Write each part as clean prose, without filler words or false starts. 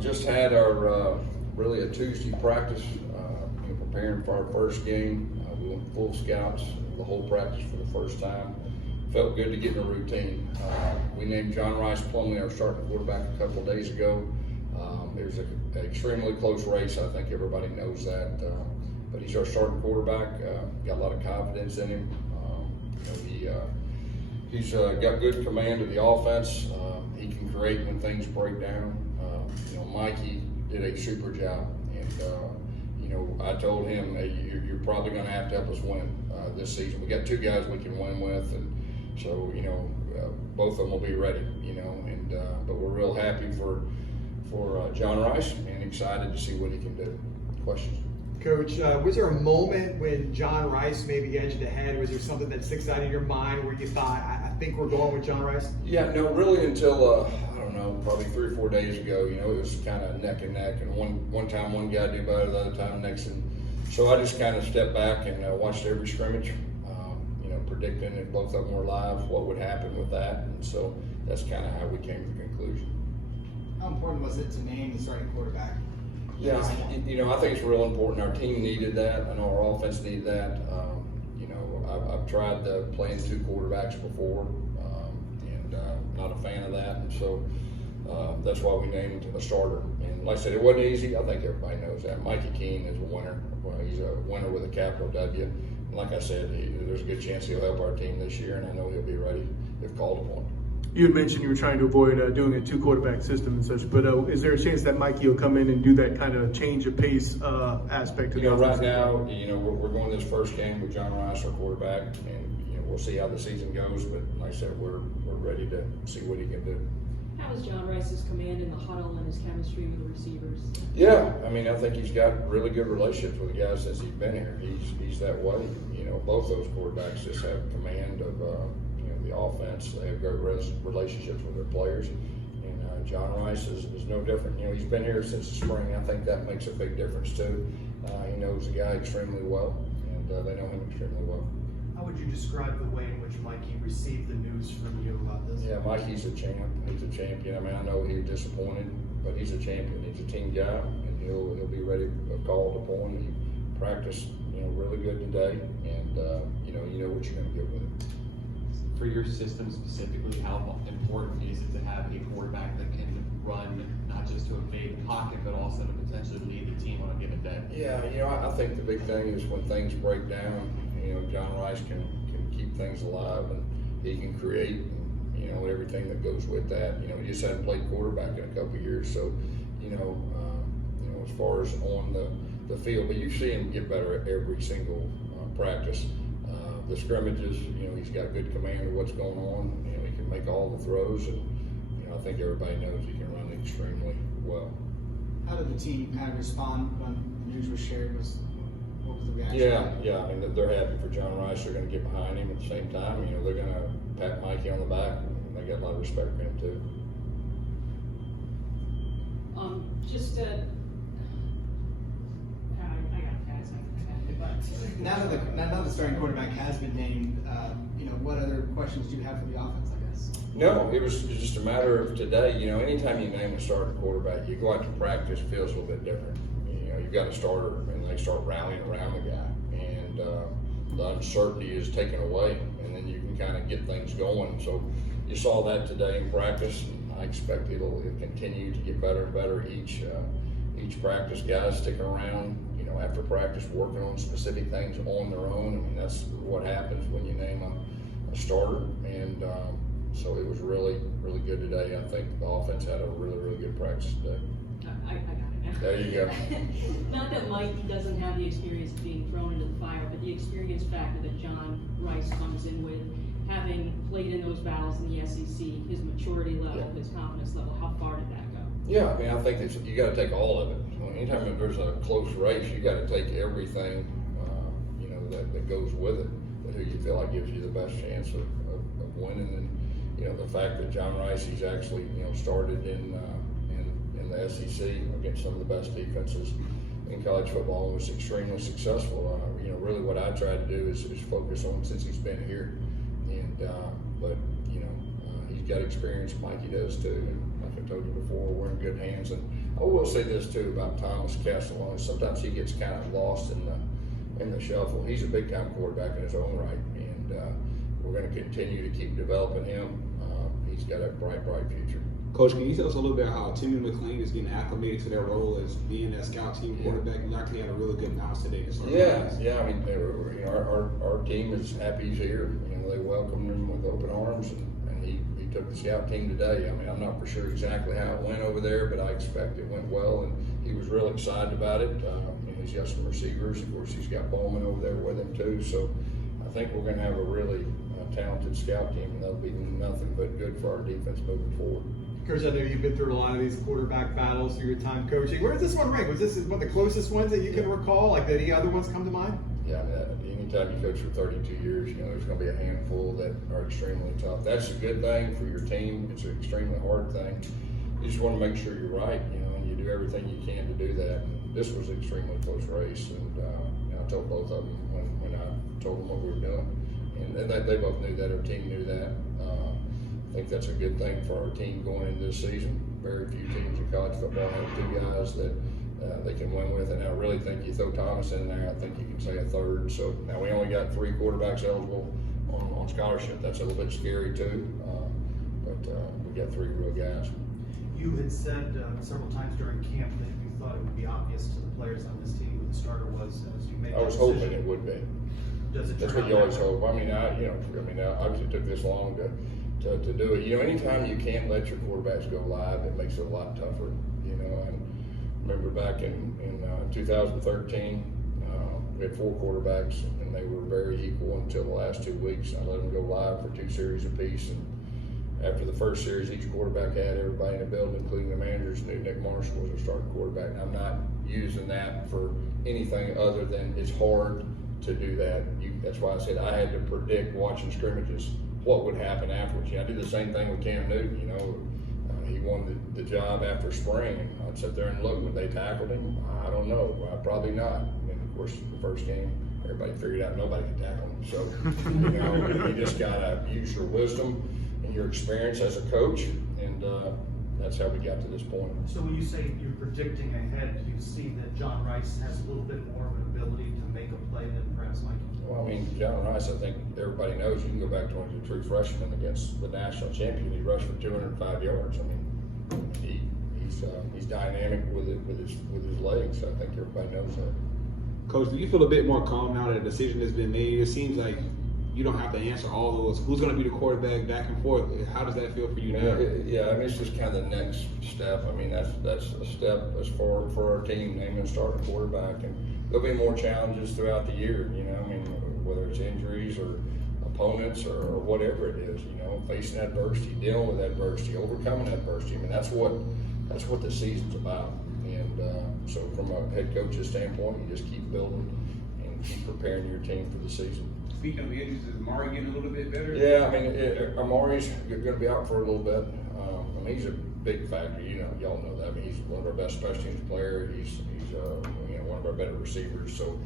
Just had our really a Tuesday practice, preparing for our first game. We went full scouts the whole practice for the first time. Felt good to get in a routine. We named John Rhys Plumlee our starting quarterback a couple of days ago. It was an extremely close race. I think everybody knows that. But he's our starting quarterback. Got a lot of confidence in him. He's got good command of the offense. He can create when things break down. Mikey did a super job, and I told him, hey, you're probably going to have to help us win this season. We got two guys we can win with, and so both of them will be ready. But we're real happy for John Rhys and excited to see what he can do. Questions? Coach, was there a moment when John Rhys maybe edged ahead? Was there something that sticks out in your mind where you thought, I think we're going with John Rhys? Yeah, no, really until, probably 3 or 4 days ago, it was kind of neck and neck. And one time one guy did better, the other time next. And so I just kind of stepped back and watched every scrimmage, predicting if both of them were live, what would happen with that. And so that's kind of how we came to the conclusion. How important was it to name the starting quarterback? Yeah, I think it's real important. Our team needed that. I know our offense needed that. I've tried playing two quarterbacks before, and not a fan of that. And so that's why we named a starter. And like I said, it wasn't easy. I think everybody knows that. Mikey Keene is a winner. Well, he's a winner with a capital W. And like I said, there's a good chance he'll help our team this year, and I know he'll be ready if called upon. You had mentioned you were trying to avoid doing a two-quarterback system and such, but is there a chance that Mikey will come in and do that kind of change of pace aspect to the offense? Right now, we're going this first game with John Rhys, our quarterback, and we'll see how the season goes. But like I said, we're ready to see what he can do. How is John Rhys's command in the huddle and his chemistry with the receivers? Yeah, I think he's got really good relationships with the guys since he's been here. He's that way. Both those quarterbacks just have command of the offense. They have great relationships with their players. And John Rhys is no different. He's been here since the spring. I think that makes a big difference too. He knows the guy extremely well, and they know him extremely well. How would you describe the way in which Mikey received the news from you about this? Yeah, Mikey's a champ. He's a champion. I know he was disappointed, but he's a champion. He's a team guy, and he'll be ready if called upon. He practiced, really good today, and you know what you're going to get with him. For your system specifically, how important is it to have a quarterback that can run not just to evade the pocket, but also to potentially lead the team on a given day? Yeah, I think the big thing is when things break down, John Rhys can keep things alive, and he can create, everything that goes with that. He just hadn't played quarterback in a couple of years, so, as far as on the field, but you see him get better at every single practice. The scrimmages, he's got good command of what's going on. He can make all the throws, and I think everybody knows he can run extremely well. How did the team kind of respond when the news was shared? What was the reaction? Yeah. They're happy for John Rhys. They're going to get behind him at the same time. They're going to pat Mikey on the back. And they got a lot of respect for him too. Now that the starting quarterback has been named, what other questions do you have for the offense, I guess? No, it was just a matter of today. Anytime you name a starting quarterback, you go out to practice, it feels a little bit different. You've got a starter, and they start rallying around the guy, and the uncertainty is taken away, and then you can kind of get things going. So you saw that today in practice, and I expect it'll continue to get better and better each practice. Guys stick around, after practice, working on specific things on their own. That's what happens when you name a starter, and so it was really, really good today. I think the offense had a really, really good practice today. I got it now. There you go. Not that Mike doesn't have the experience of being thrown into the fire, but the experience factor that John Rhys comes in with, having played in those battles in the SEC, his maturity level, his confidence level, how far did that go? Yeah, I think you got to take all of it. Anytime there's a close race, you got to take everything, that goes with it. Who you feel like gives you the best chance of winning, and the fact that John Rhys, he's actually started in the SEC against some of the best defenses in college football and was extremely successful. Really what I try to do is focus on since he's been here, and but he's got experience. Mikey does too. And like I told you before, we're in good hands, and I will say this too about Thomas Castellano. Sometimes he gets kind of lost in the shuffle. He's a big time quarterback in his own right, and we're going to continue to keep developing him. He's got a bright future. Coach, can you tell us a little bit how Timmy McLean is getting acclimated to that role as being that scout team quarterback? You actually had a really good bounce today. Yeah. I mean, our team is happy he's here. You know, they welcomed him with open arms, and he took the scout team today. I mean, I'm not for sure exactly how it went over there, but I expect it went well, and he was real excited about it. He's got some receivers. Of course, he's got Bowman over there with him too. So I think we're going to have a really talented scout team, and that'll be nothing but good for our defense moving forward. Coach, I know you've been through a lot of these quarterback battles through your time coaching. Where does this one rank? Was this one of the closest ones that you can recall? Like, did any other ones come to mind? Yeah, anytime you coach for 32 years, you know, there's going to be a handful that are extremely tough. That's a good thing for your team. It's an extremely hard thing. You just want to make sure you're right, you know, and you do everything you can to do that. And this was an extremely close race, and you know, I told both of them when I told them what we were doing, and they both knew that. Our team knew that. I think that's a good thing for our team going into this season. Very few teams in college football have two guys that they can win with, and I really think you throw Thomas in there, I think you can say a third. So now we only got 3 quarterbacks eligible on scholarship. That's a little bit scary too, but we got 3 real guys. You had said several times during camp that you thought it would be obvious to the players on this team who the starter was as you made I that was decision. hoping it would be. Does it That's turn what you out always that way? hope. I mean, obviously it took this long to do it. You know, anytime you can't let your quarterbacks go live, it makes it a lot tougher. You know, and remember back in 2013, we had 4 quarterbacks, and they were very equal until the last 2 weeks. I let them go live for 2 series apiece, and after the first series, each quarterback had everybody in the building, including the managers, knew Nick Marshall was their starting quarterback. And I'm not using that for anything other than it's hard to do that. That's why I said I had to predict watching scrimmages what would happen afterwards. You know, I did the same thing with Cam Newton. You know, he won the job after spring, and I'd sit there and look. When they tackled him, I don't know, probably not. And of course, the first game, everybody figured out nobody could tackle him. So, you know, you just gotta use your wisdom and your experience as a coach, and that's how we got to this point. So when you say you're predicting ahead, do you see that John Rhys has a little bit more of an ability to make a play than perhaps Mikey? Well, I mean, John Rhys, I think everybody knows. You can go back to when he was a true freshman against the national champion. He rushed for 205 yards. I mean, he's dynamic with his legs. I think everybody knows that. Coach, do you feel a bit more calm now that a decision has been made? It seems like you don't have to answer all those. Who's going to be the quarterback back and forth? How does that feel for you now? Yeah, I mean, it's just kind of the next step. I mean, that's a step as far for our team, naming a starting quarterback, and there'll be more challenges throughout the year. You know, I mean, whether it's injuries or opponents or whatever it is. You know, facing adversity, dealing with adversity, overcoming adversity. I mean, that's what the season's about. And so, from a head coach's standpoint, you just keep building and keep preparing your team for the season. Speaking of injuries, is Amari getting a little bit better? Yeah, I mean, Amari's going to be out for a little bit. I mean, he's a big factor. You know, y'all know that. I mean, he's one of our best special teams player. He's you know, one of our better receivers. So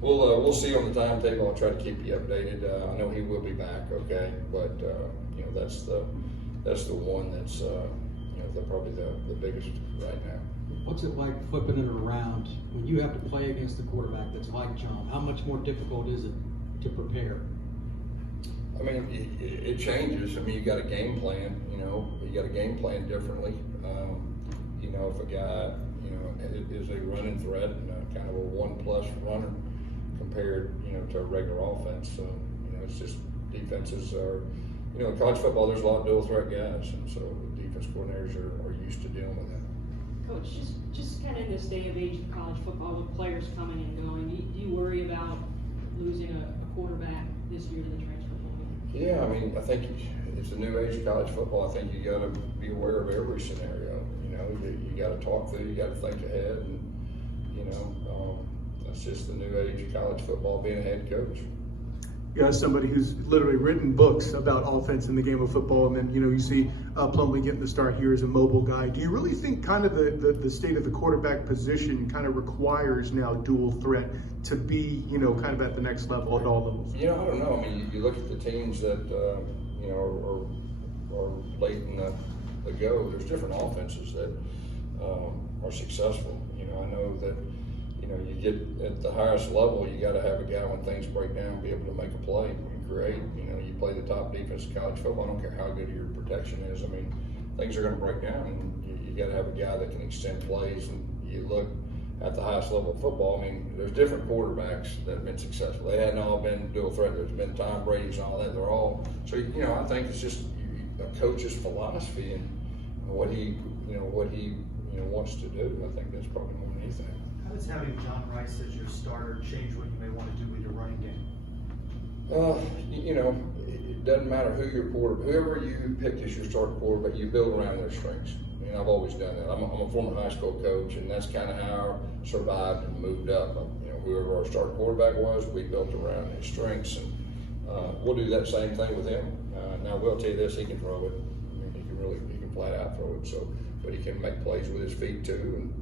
we'll see on the timetable. I'll try to keep you updated. I know he will be back, okay, but you know, that's the one that's you know, probably the biggest right now. What's it like flipping it around when you have to play against the quarterback that's like John? How much more difficult is it to prepare? I mean, it changes. I mean, you got a game plan. You know, you got a game plan differently. You know, if a guy, you know, is a running threat and kind of a 1+ runner compared, you know, to a regular offense. So, you know, it's just defenses are, you know, in college football, there's a lot of dual threat guys, and so defense coordinators are used to dealing with that. Coach, just kind of in this day of age of college football with players coming and going, do you worry about losing a quarterback this year to the transfer portal? Yeah, I mean, I think it's a new age of college football. I think you got to be aware of every scenario. You know, you got to talk through, you got to think ahead, and you know, that's just the new age of college football, being a head coach. You have somebody who's literally written books about offense in the game of football, and then you see Plumlee getting the start here as a mobile guy. Do you really think kind of the state of the quarterback position kind of requires now dual threat to be, you know, kind of at the next level at all levels? You know, I don't know. I mean, you look at the teams that you know are late in the go. There's different offenses that are successful. You know, I know that, you know, you get at the highest level, you gotta have a guy when things break down, be able to make a play and create. You know, you play the top defense in college football, I don't care how good your protection is. I mean, things are gonna break down, and you gotta have a guy that can extend plays. And you look at the highest level of football, I mean, there's different quarterbacks that have been successful. They hadn't all been dual threat. There's been Tom Brady's and all that. They're all, so, you know, I think it's just a coach's philosophy and what he wants to do. I think that's probably more than anything. How does having John Rhys as your starter change what you may want to do with your running game? You know, it doesn't matter whoever you pick as your starting quarterback, you build around their strengths. And I've always done that. I'm a former high school coach, and that's kind of how I survived and moved up. You know, whoever our starting quarterback was, we built around his strengths, and we'll do that same thing with him. Now, I will tell you this: he can throw it. I mean, he can flat out throw it. So, but he can make plays with his feet too, and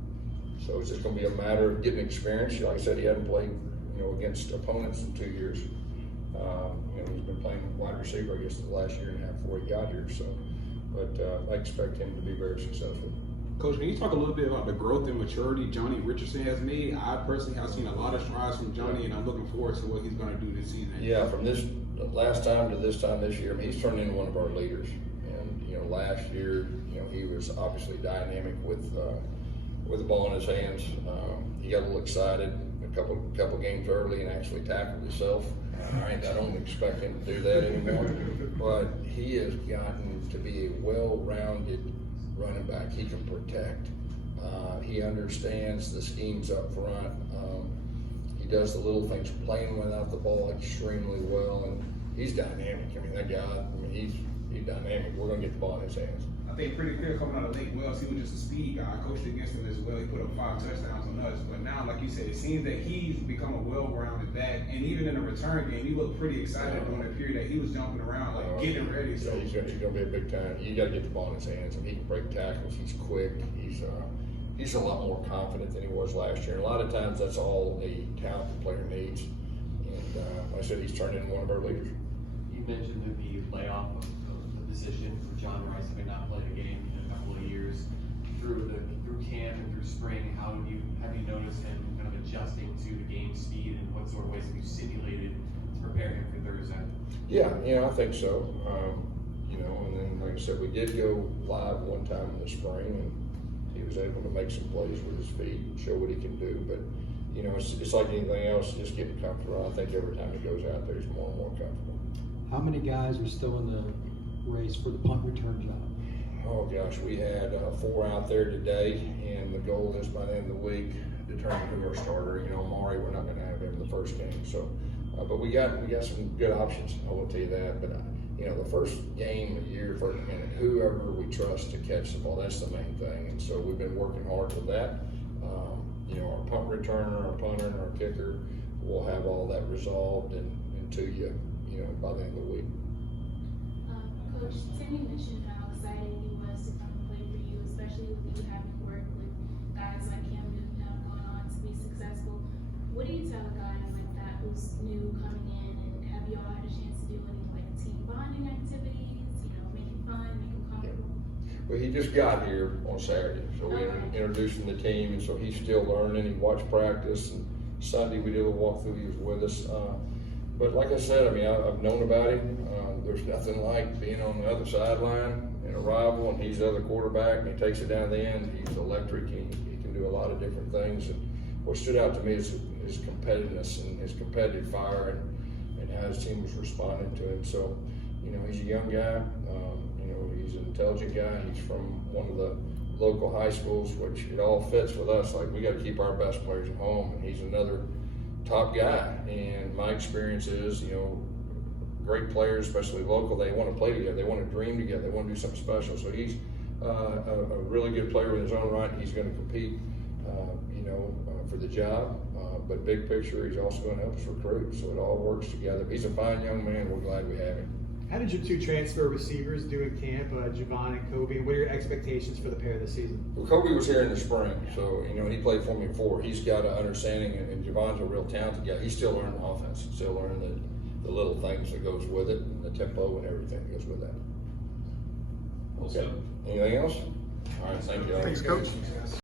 so it's just going to be a matter of getting experience. Like I said, he hadn't played, you know, against opponents in 2 years. You know, he's been playing wide receiver, I guess, the last year and a half before he got here. So, but I expect him to be very successful. Coach, can you talk a little bit about the growth and maturity Johnny Richardson has made? I personally have seen a lot of strides from Johnny, and I'm looking forward to what he's going to do this season. Yeah, from this last time to this time this year, I mean, he's turned into one of our leaders. And you know, last year, you know, he was obviously dynamic with the ball in his hands. He got a little excited a couple games early and actually tackled himself. I don't expect him to do that anymore, but he has gotten to be a well-rounded running back. He can protect. He understands the schemes up front. He does the little things, playing without the ball extremely well, and he's dynamic. I mean, that guy, I mean, he's dynamic. We're going to get the ball in his hands. I think pretty clear coming out of Lake Wells, he was just a speed guy. I coached against him as well. He put up 5 touchdowns on us. But now, like you said, it seems that he's become a well-rounded back. And even in the return game, he looked pretty excited during the period that he was jumping around, like getting ready. So he's going to be a big time. You got to get the ball in his hands. I mean, he can break tackles. He's quick. He's a lot more confident than he was last year. And a lot of times, that's all a talented player needs. And like I said, he's turned into one of our leaders. You mentioned the layoff of the position for John Rhys, having not played a game in a couple of years. Through camp and through spring, have you noticed him kind of adjusting to the game speed, and what sort of ways have you simulated to prepare him for Thursday? Yeah, you know, I think so. You know, and then like I said, we did go live one time in the spring, and he was able to make some plays with his feet and show what he can do. But you know, it's like anything else, just getting comfortable. I think every time he goes out there, he's more and more comfortable. How many guys are still in the race for the punt return job? Oh gosh, we had 4 out there today, and the goal is by the end of the week determine who our starter. You know, Mari, we're not going to have him in the first game, so but we got some good options. I will tell you that. But you know, the first game of the year, first minute, whoever we trust to catch the ball, that's the main thing. And so we've been working hard with that. You know, our punt returner, our punter, and our kicker will have all that resolved and to you know, by the end of the week. Coach, Sammy mentioned how excited he was to come and play for you, especially with you having worked with guys like him who have gone on to be successful. What do you tell a guy like that who's new coming in, and have you all had a chance to do any like team bonding activities, you know, make him fun, make him comfortable? Well, he just got here on Saturday, so we introduced him to the team, and so he's still learning. He watched practice, and Sunday we did a walkthrough. He was with us. But like I said, I mean, I've known about him. There's nothing like being on the other sideline in a rival, and he's the other quarterback, and he takes it down the end. He's electric. He can do a lot of different things. And what stood out to me is his competitiveness and his competitive fire, and how his team was responding to him. So, you know, he's a young guy. You know, he's an intelligent guy. He's from one of the local high schools, which it all fits with us. Like, we got to keep our best players at home, and he's another top guy. And my experience is, you know, great players, especially local, they want to play together. They want to dream together. They want to do something special. So he's a really good player in his own right. He's going to compete, you know, for the job. But big picture, he's also going to help us recruit. So it all works together. He's a fine young man. We're glad we have him. How did your 2 transfer receivers do in camp, Javon and Kobe? And what are your expectations for the pair this season? Well, Kobe was here in the spring, so, you know, he played for me before. He's got an understanding, and Javon's a real talented guy. He's still learning the offense. He's still learning the little things that goes with it, and the tempo and everything that goes with that. Okay. Anything else? All right, thank you. Thanks, Coach.